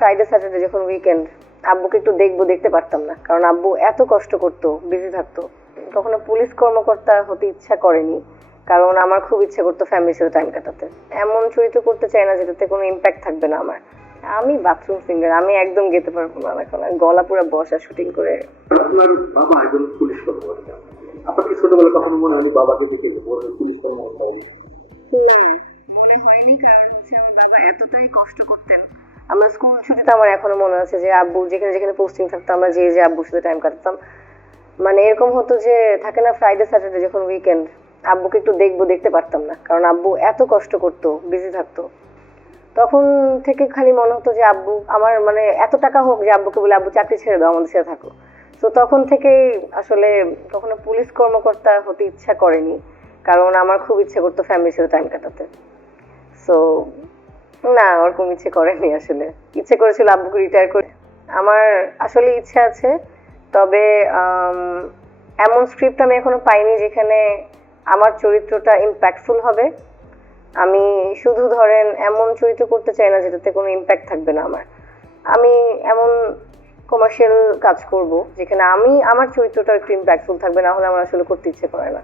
Friday Saturday যখন weekend আব্বুকে একটু দেখব দেখতে পারতাম না। কারণ আব্বু এত কষ্ট করতো বিজি থাকতো। কখনো পুলিশ কর্মকর্তা হতে ইচ্ছা করেনি কারণ আমার খুব ইচ্ছা করতো ফ্যামিলির সাথে টাইম কাটাতে। এমন চরিত্র করতে চাই না যেটাতে কোনো ইম্প্যাক্ট থাকবে না আমার। আমি বাথরুম সিঙ্গার আমি একদম গেতে পারব না এখন। গলা পুরো বসা শুটিং করে। আপনার বাবা একজন পুলিশ কর্মকর্তা। আপনার কি ছোটবেলায় কখনো মনে হয় আমি বাবাকে দেখে যে পুলিশ কর্মকর্তা হব? মনে হয়নি কারণ হচ্ছে আমার বাবা এতটাই কষ্ট করতেন। আমার স্কুল ছুটিতে আমার এখনও মনে আছে যে আব্বু, যেখানে যেখানে পোস্টিং থাকতো আমরা যে যে আব্বুর সাথে টাইম কাটতাম। মানে এরকম হতো যে থাকে না ফ্রাইডে স্যাটারডে যখন উইকেন্ড আব্বুকে একটু দেখব, দেখতে পারতাম না। কারণ আব্বু এত কষ্ট করতো বিজি থাকতো। তখন থেকে খালি মনে হতো যে আব্বু, আমার মানে এত টাকা হোক যে আব্বুকে বলে, আব্বু, চাকরি ছেড়ে দাও, আমাদের সাথে থাকো। তো তখন থেকেই আসলে কখনো পুলিশ কর্মকর্তা হতে ইচ্ছা করেনি। কারণ আমার খুব ইচ্ছা করতো ফ্যামিলির সাথে টাইম কাটাতে। সো না ওরকম ইচ্ছে করেনি আসলে। ইচ্ছে করেছিল আব্বুকে রিটায়ার করে। আমার আসলে ইচ্ছা আছে, তবে এমন স্ক্রিপ্ট আমি এখনও পাইনি যেখানে আমার চরিত্রটা ইম্প্যাক্টফুল হবে। আমি শুধু ধরেন এমন চরিত্র করতে চাই না যেটাতে কোনো ইম্প্যাক্ট থাকবে না আমার। আমি এমন কমার্শিয়াল কাজ করব যেখানে আমি আমার চরিত্রটা একটু ইম্প্যাক্টফুল থাকবে, না হলে আমার আসলে করতে ইচ্ছে করে না।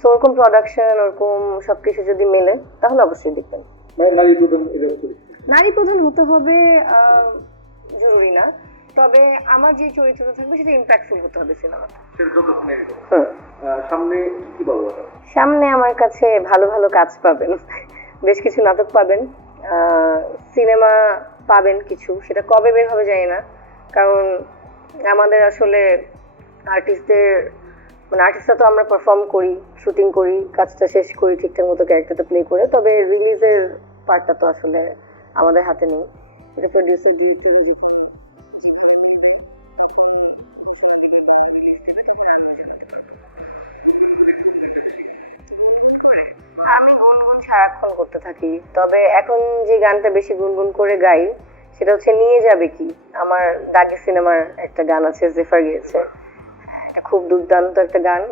সো ওরকম প্রোডাকশন ওরকম সবকিছু যদি মেলে, তাহলে অবশ্যই দেখবেন। নারী প্রধান নারী প্রধান হতে হবে জরুরি না। তবে আমার যে চরিত্রটা থাকবে সেটা ইম্প্যাক্টফুল হতে হবে সিনেমাটা আহ, সামনে কি কি পাবো সামনে আমার কাছে ভালো ভালো কাজ পাবেন। বেশ কিছু নাটক পাবেন। সিনেমা পাবেন কিছু। সেটা কবে বের হবে জানি না। কারণ আমাদের আসলে আর্টিস্টদের মানে আর্টিস্টরা তো আমরা পারফর্ম করি শুটিং করি কাজটা শেষ করি ঠিকঠাক মতো ক্যারেক্টারটা প্লে করে। তবে রিলিজের পার্টটা তো আসলে আমাদের হাতে নেই। এটা প্রডিউসার ডিরেক্টর আমি গুনগুন সারাক্ষণ করতে থাকি, তবে এখন যে গানটা বেশি গুনগুন করে গাই, সেটা হচ্ছে নিয়ে যাবে কি? আমার দাগি সিনেমার একটা গান আছে, জেফার গিয়েছে। খুব দুর্দান্ত একটা গান।